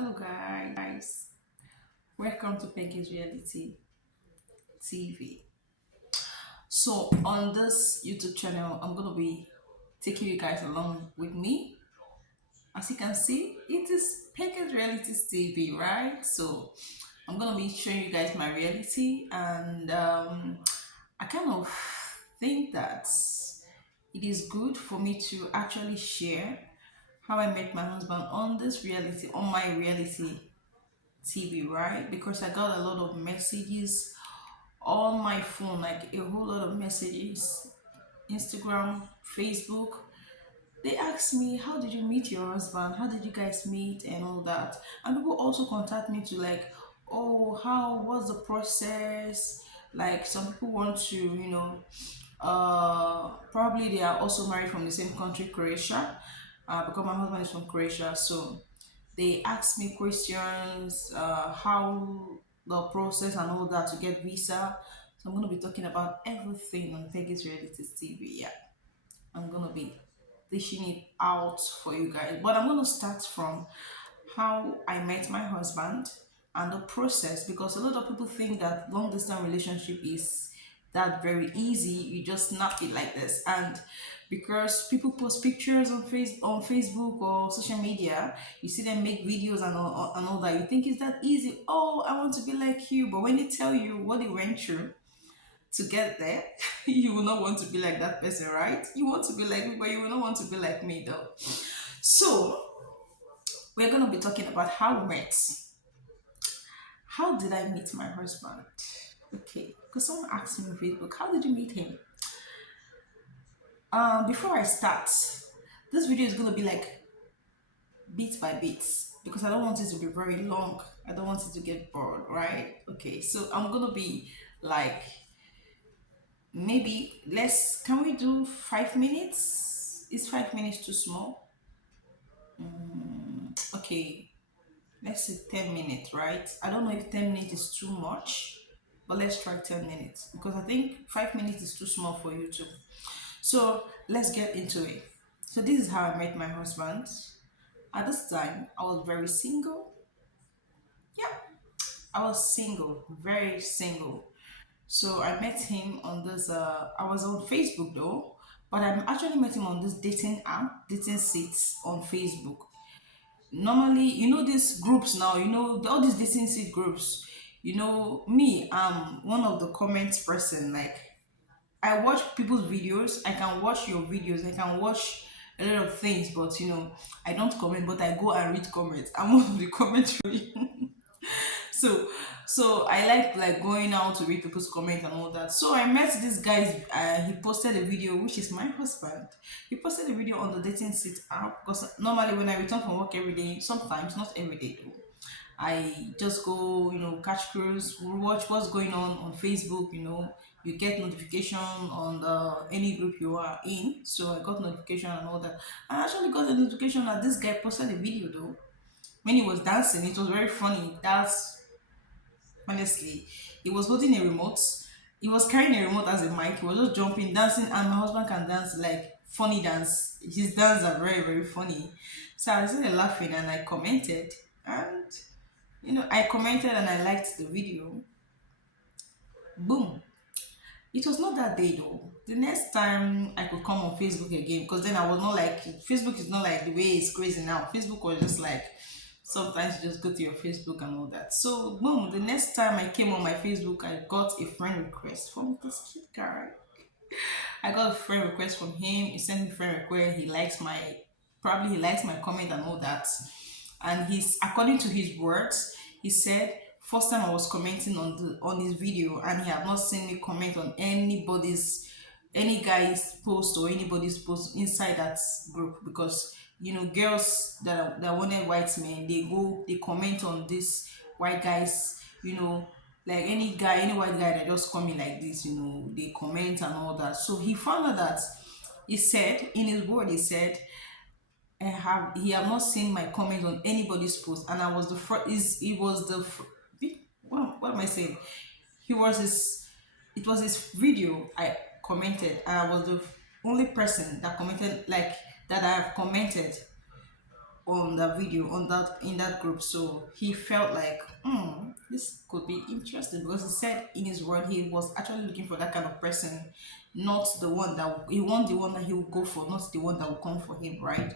Hello guys, welcome to Peggy's Reality TV. So on this YouTube channel, I'm gonna be taking you guys along with me. As you can see, it is Peggy's Reality TV, right? So I'm gonna be showing you guys my reality, and I kind of think that it is good for me to actually share how I met my husband on this reality, on my reality TV, right? Because I got a lot of messages on my phone, like a whole lot of messages, Instagram, Facebook. They asked me, how did you meet your husband? How did you guys meet and all that? And people also contact me to like, oh, how was the process? Like some people want to, probably they are also married from the same country, Croatia, because my husband is from Croatia. So they asked me questions, how the process and all that to get visa. So I'm gonna be talking about everything on Peggy's Reality TV. Yeah, I'm gonna be dishing it out for you guys. But I'm gonna start from how I met my husband and the process, because a lot of people think that long distance relationship is that very easy. You just snap it like this, and because people post pictures on Facebook or social media, you see them make videos and all that. You think it's that easy. Oh, I want to be like you, but when they tell you what they went through to get there, you will not want to be like that person, right? You want to be like me, but you will not want to be like me, though. So we're gonna be talking about how we met. How did I meet my husband? Okay, because someone asked me on Facebook, how did you meet him? Before I start, this video is gonna be like bit by bit because I don't want it to be very long. I don't want it to get bored, right? Okay, so I'm gonna be like maybe let's can we do 5 minutes? Is 5 minutes too small? Okay, let's say 10 minutes, right? I don't know if 10 minutes is too much, but let's try 10 minutes because I think 5 minutes is too small for YouTube. So let's get into it. So this is how I met my husband. At this time, I was very single. Yeah, I was single, very single. So I met him on this. I was on Facebook though, but I actually met him on this dating app, dating sites on Facebook. Normally, these groups now. All these dating site groups. Me, I'm one of the comments person. Like I watch people's videos. I can watch your videos. I can watch a lot of things, but I don't comment, but I go and read comments. I'm one of the comments so I like going out to read people's comments and all that. So I met this guy. He posted a video, which is my husband. He posted a video on the dating site app because normally when I return from work every day, sometimes not every day though, I just go, catch cruise, watch what's going on Facebook. You get notification on the any group you are in. So I got notification and all that. I actually got a notification that this guy posted a video though. When he was dancing, it was very funny. That's honestly, he was holding a remote. He was carrying a remote as a mic. He was just jumping, dancing, and my husband can dance like funny dance. His dance are very, very funny. So I started laughing and I commented. And I commented and I liked the video. Boom. It was not that day though. The next time I could come on Facebook again, because then I was not like Facebook is not like the way it's crazy now. Facebook was just like sometimes you just go to your Facebook and all that. So boom, the next time I came on my Facebook, I got a friend request from this cute guy. I got a friend request from him. He sent me a friend request. He likes my comment and all that. And he's according to his words, he said first time I was commenting on his video and he had not seen me comment on any guy's post or anybody's post inside that group because girls that wanted white men, they comment on this white guys, like any white guy that just come in like this, they comment and all that. So he found out that he said in his word, he said he have not seen my comment on anybody's post, and I was the first. Is he was the what am I saying? He was his. It was his video I commented, and I was the only person that commented like that I have commented on the video on that in that group. So he felt like, this could be interesting, because he said in his word he was actually looking for that kind of person, not the one that he want, the one that he will go for, not the one that will come for him, right?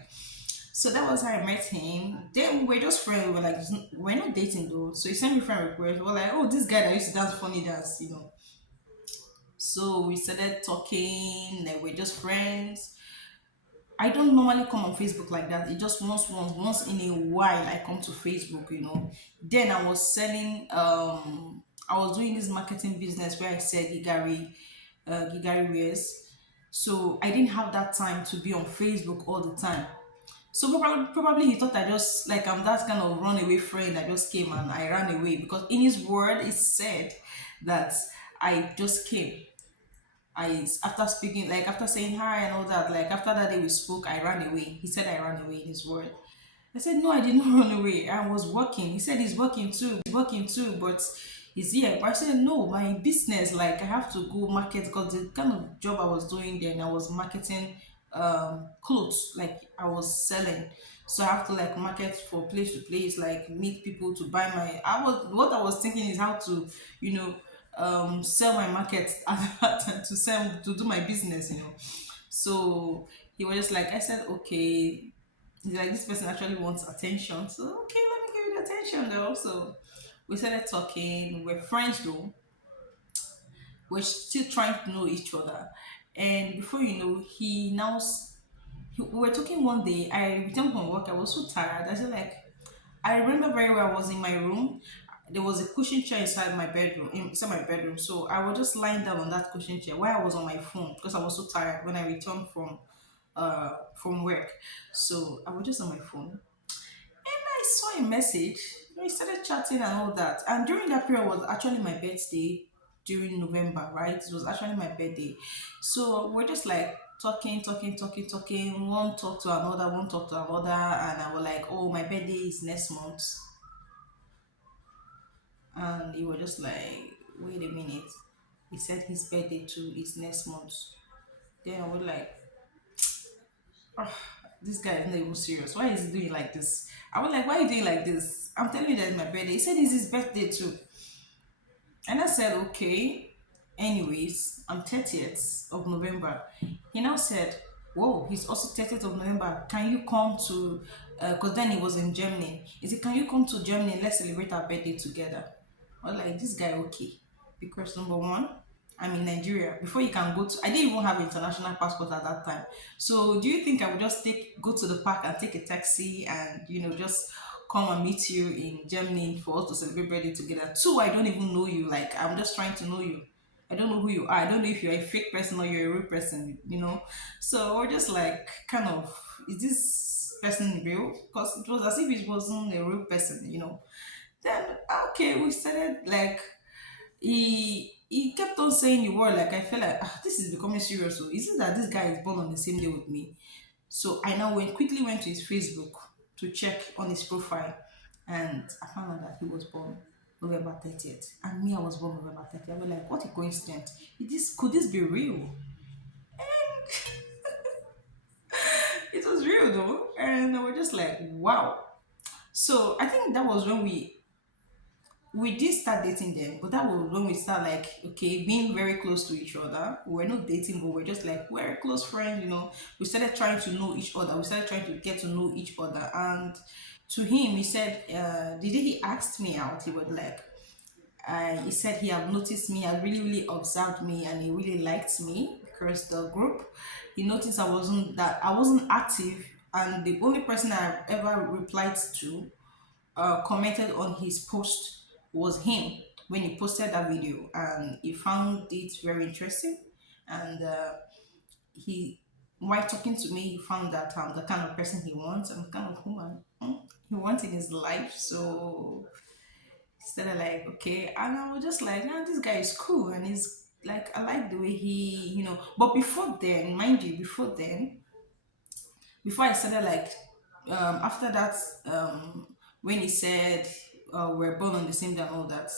So that was how I met him. Then we were just friends. We were like, we're not dating though. So he sent me friend request. We were like, oh, this guy that used to dance funny dance. So we started talking, like we're just friends. I don't normally come on Facebook like that. It just once in a while I come to Facebook. Then I was selling I was doing this marketing business where I said Gigari wears. So I didn't have that time to be on Facebook all the time. So probably he thought I just like I'm that kind of runaway friend that just came and I ran away, because in his word it said that I just came. After speaking, like after saying hi and all that, like after that day we spoke, I ran away. He said I ran away in his word. I said, no, I did not run away. I was working. He said he's working too. He's working too, but he's here. But I said, no, my business, like I have to go market, because the kind of job I was doing then, I was marketing clothes, like I was selling. So I have to like market for place to place, like meet people to buy my what I was thinking is how to, you know, sell my market at that time, to do my business. So he was just like, I said, okay. He's like, this person actually wants attention. So, okay, let me give you the attention though. So, we started talking. We're friends though. We're still trying to know each other. And before you know, we were talking one day. I returned from work. I was so tired. I said, like, I remember very well I was in my room. There was a cushion chair inside my bedroom. So, I was just lying down on that cushion chair while I was on my phone, because I was so tired when I returned from work. So, I was just on my phone. I saw a message. We started chatting and all that. And during that period was actually my birthday during November, right? It was actually my birthday. So we're just like talking. One talk to another, one talk to another. And I was like, oh, my birthday is next month. And he was just like, wait a minute. He said his birthday too is next month. Then I was like, this guy is not even serious. Why is he doing like this? I was like, why are you doing like this? I'm telling you that it's my birthday. He said it's his birthday too. And I said, okay. Anyways, I'm 30th of November. He now said, whoa, he's also 30th of November. Can you come to, because then he was in Germany. He said, can you come to Germany? Let's celebrate our birthday together. I was like, this guy, okay. Because number one, I'm in Nigeria. Before you can go to, I didn't even have international passport at that time. So do you think I would just go to the park and take a taxi and, just come and meet you in Germany for us to celebrate birthday together? Two, I don't even know you. Like, I'm just trying to know you. I don't know who you are. I don't know if you're a fake person or you're a real person. So we're just like, kind of, is this person real? Because it was as if it wasn't a real person. Then, okay, we started like, he kept on saying the word, like I felt like, this is becoming serious. So is it that this guy is born on the same day with me? So I now quickly went to his Facebook to check on his profile, and I found out that he was born November 30th, and me, I was born November 30th. I was like, what a coincidence! Could this be real? It was real though, and I was just like, wow. So I think that was when we did start dating then, but that was when we start like, okay, being very close to each other. We were not dating, but we're just like very close friends. We started trying to know each other. We started trying to get to know each other. And to him, he said, the day he asked me out, he was like, he said he had noticed me, had really, really observed me, and he really liked me, because the group, he noticed I wasn't active, and the only person I've ever replied to, commented on his post, was him, when he posted that video, and he found it very interesting. And he while talking to me, he found that I'm the kind of person he wants, and the kind of woman he wants in his life. So he started like, okay, and I was just like, nah, this guy is cool, and he's like, I like the way but before then, mind you, before I started like, after that, when he said, we're born on the same day and all that,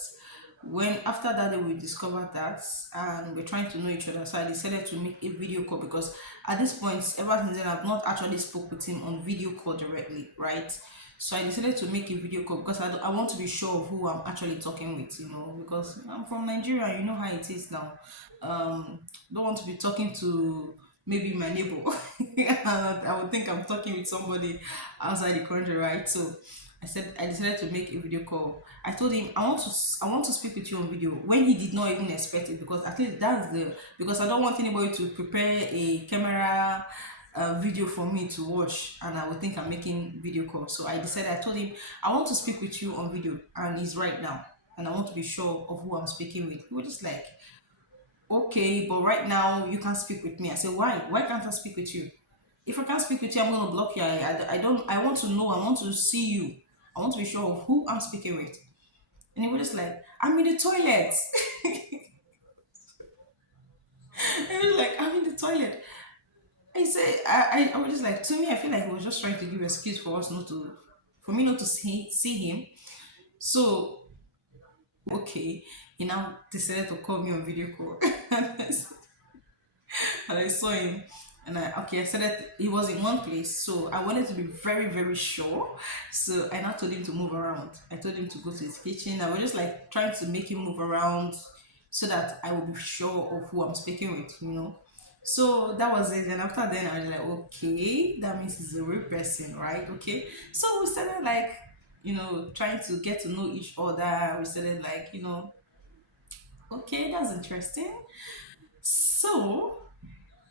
When after that day we discovered that, and we're trying to know each other, so I decided to make a video call, because at this point, ever since then, I've not actually spoke with him on video call directly, right? So I decided to make a video call because I want to be sure of who I'm actually talking with, because I'm from Nigeria, you know how it is now. Don't want to be talking to maybe my neighbor. And I would think I'm talking with somebody outside the country, right? So I decided to make a video call. I told him I want to speak with you on video, when he did not even expect it, because at least that's the because I don't want anybody to prepare a camera video for me to watch, and I would think I'm making video call. So I told him I want to speak with you on video, and he's right now, and I want to be sure of who I'm speaking with. He was just like, okay, but right now you can't speak with me. I said, why can't I speak with you? If I can't speak with you, I'm going to block you. I don't, I want to know, I want to see you, I want to be sure of who I'm speaking with. And he was just like, I'm in the toilet. He was like, I'm in the toilet. I said, I was just like, to me, I feel like he was just trying to give excuse for us not to, for me not to see him. So, okay, he now decided to call me on video call. And I saw him, and I said that he was in one place, so I wanted to be very, very sure. So I now told him to move around. I told him to go to his kitchen. I was just like trying to make him move around so that I will be sure of who I'm speaking with. So that was it. And after then, I was like, okay, that means he's a real person, right? Okay. So we started like, trying to get to know each other. We started like, okay, that's interesting. So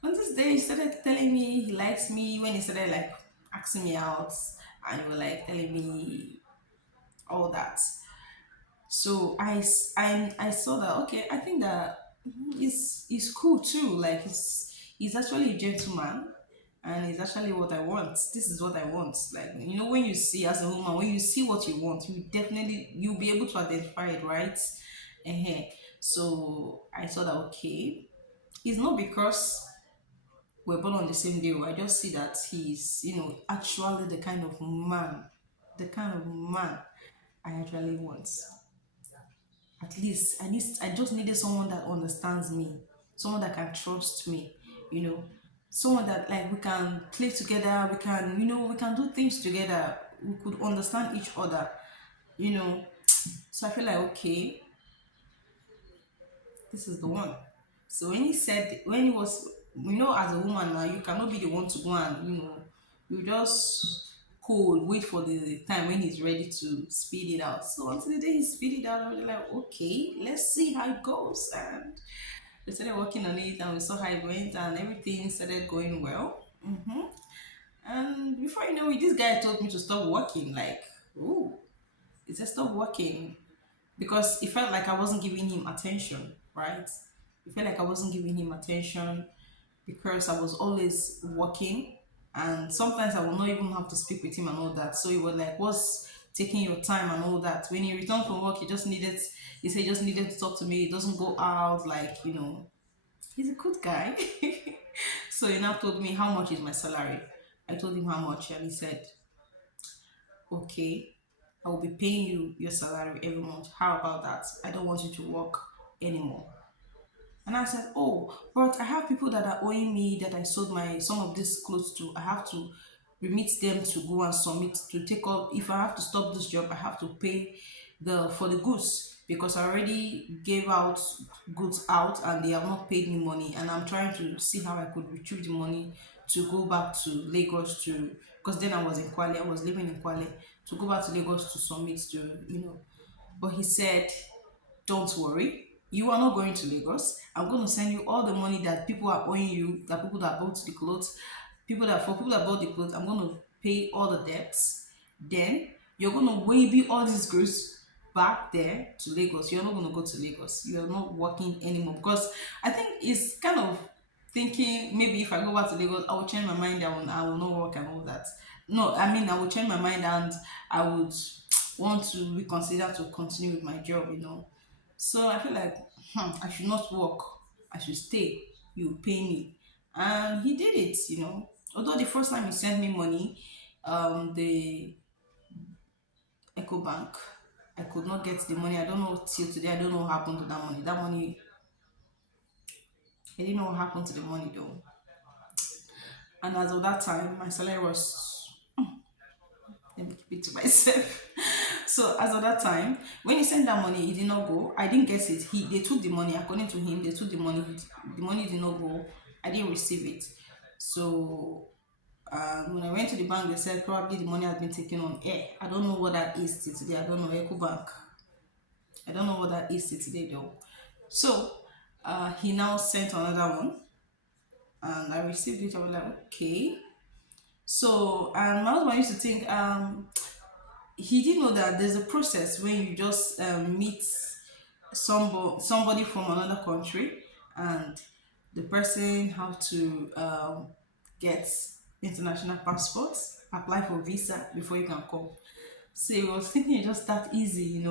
on this day, he started telling me he likes me, when he started like asking me out, and he was like telling me all that. So I saw that, okay, I think that he's cool too. Like he's actually a gentleman, and it's actually what I want. This is what I want. Like, when you see as a woman, when you see what you want, you'll be able to identify it, right? So I thought that, okay, it's not because we're born on the same day. I just see that he's, actually the kind of man I actually want. At least I just needed someone that understands me, someone that can trust me, you know, someone that like we can play together, we can do things together, we could understand each other, you know. So I feel like, okay, this is the one. So when he was, as a woman now, you cannot be the one to go and, you just cold, wait for the time when he's ready to speed it out. So until the day he speed it out, I was like, okay, let's see how it goes. And we started working on it, and we saw how it went, and everything started going well. And before you know it, this guy told me to stop working. Like, ooh, he said stop working, because it felt like I wasn't giving him attention, right? It felt like I wasn't giving him attention because I was always working, and sometimes I will not even have to speak with him and all that. So he was like, what's taking your time and all that? When he returned from work, he said he just needed to talk to me. He doesn't go out, like, he's a good guy. So he now told me how much is my salary. I told him how much, and he said, okay, I will be paying you your salary every month. How about that? I don't want you to work anymore. And I said, oh, but I have people that are owing me that I sold my some of these clothes to. I have to remit them to go and submit to take up. If I have to stop this job, I have to pay the for the goods, because I already gave out goods out and they have not paid me money. And I'm trying to see how I could retrieve the money to go back to Lagos to, because then I was in Kwale, I was living in Kwale, to go back to Lagos to submit to, But he said, don't worry, you are not going to Lagos. I'm going to send you all the money that people are owing you, that people that bought the clothes, people that bought the clothes. I'm going to pay all the debts. Then you're going to waive all these goods back there to Lagos. You're not going to go to Lagos. You're not working anymore, because I think it's kind of thinking maybe if I go back to Lagos, I will change my mind. I will not work and all that. No, I mean I will change my mind, and I would want to reconsider to continue with my job. So I feel like, I should not work. I should stay. You pay me. And he did it. Although the first time he sent me money, the Echo Bank. I could not get the money. I don't know till today. I don't know what happened to that money. That money, I didn't know what happened to the money though. And as of that time, my salary was, let me keep it to myself. So as of that time, when he sent that money, it did not go. I didn't get it. They took the money. According to him, they took the money. The money did not go. I didn't receive it. So when I went to the bank, they said probably the money has been taken on air. I don't know what that is till today. I don't know, Eco Bank. I don't know what that is till today though. So he now sent another one, and I received it. I was like, okay. So and my husband used to think he didn't know that there's a process when you just meet somebody from another country, and the person have to get international passports, apply for visa before you can come. So he was thinking it's just that easy.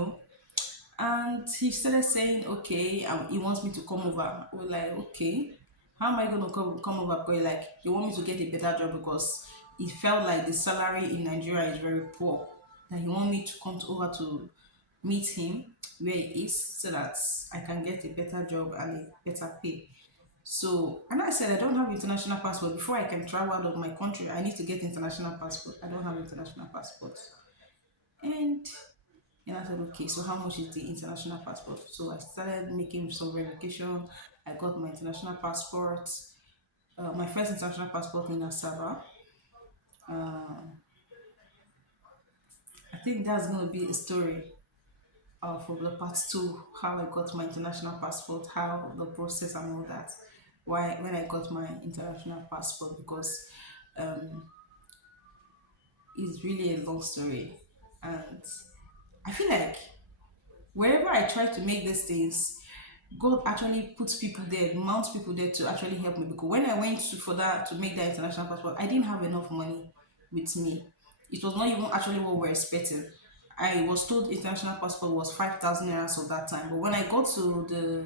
And he started saying, okay, he wants me to come over. We're like, okay, how am I going to come over? Because like, they want me to get a better job because it felt like the salary in Nigeria is very poor. And he want me to come over to meet him where he is so that I can get a better job and a better pay. So, and I said, I don't have international passport. Before I can travel out of my country, I need to get international passport. I don't have international passport. And I said, okay, so how much is the international passport? So I started making some verification. I got my international passport, my first international passport in Asaba. I think that's going to be a story for the part two, how I got my international passport, how the process and all that. Why when I got my international passport, because it's really a long story, and I feel like wherever I try to make these things, God actually puts people there, mounts people there to actually help me. Because when I went for that to make that international passport, I didn't have enough money with me. It was not even actually what we were expecting. I was told international passport was 5,000 naira of that time, but when I got to the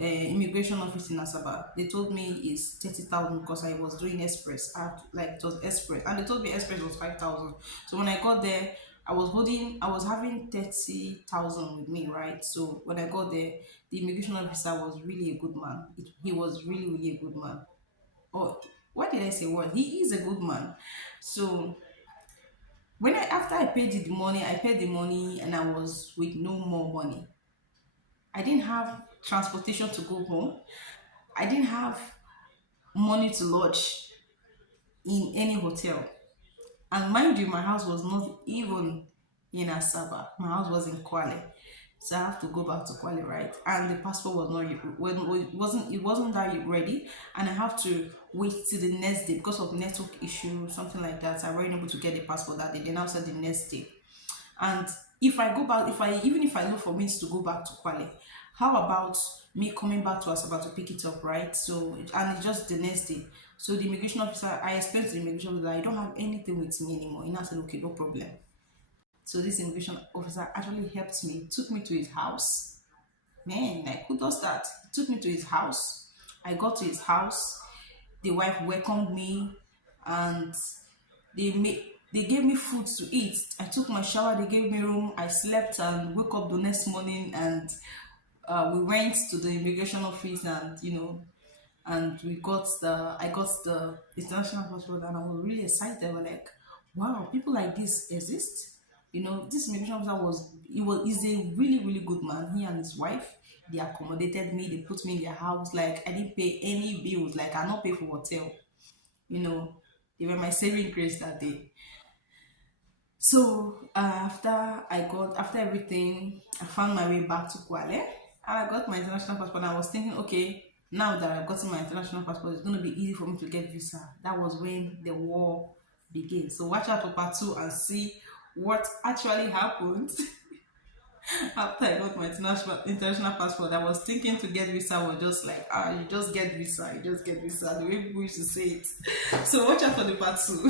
immigration office in Asaba, they told me it's 30,000 because I was doing express. Like it was express, and they told me express was 5,000. So when I got there, I was having 30,000 with me, right? So when I got there, the immigration officer was really a good man. He was really, really a good man. Oh, what did I say? What? He is a good man. So after I paid the money and I was with no more money. I didn't have transportation to go home. I didn't have money to lodge in any hotel. And mind you, my house was not even in Asaba. My house was in Kwale. So I have to go back to Kwale, right? And the passport was not it wasn't that ready, and I have to wait till the next day because of network issue, something like that. I wasn't able to get the passport that day. They now said the next day. And if I go back, even if I look for means to go back to Kwale, how about me coming back to Asaba to pick it up, right? So and it's just the next day. So the immigration officer, I explained to the immigration officer that I don't have anything with me anymore. He now said, okay, no problem. So this immigration officer actually helped me, took me to his house. Man, like who does that? He took me to his house. I got to his house. The wife welcomed me, and they gave me food to eat. I took my shower. They gave me room. I slept and woke up the next morning, and we went to the immigration office, and and I got the international passport, and I was really excited. We're like, wow, people like this exist. This immigration officer he's a really, really good man. He and his wife, they accommodated me, they put me in their house. Like I didn't pay any bills, like I not pay for hotel. They were my saving grace that day. So after everything, I found my way back to Kuala, and I got my international passport. And I was thinking, okay, now that I've gotten my international passport, it's gonna be easy for me to get visa. That was when the war began. So watch out for part two and see what actually happened after I got my international passport. I was thinking to get visa was just like, you just get visa, the way people used to say it. So watch out for the part two.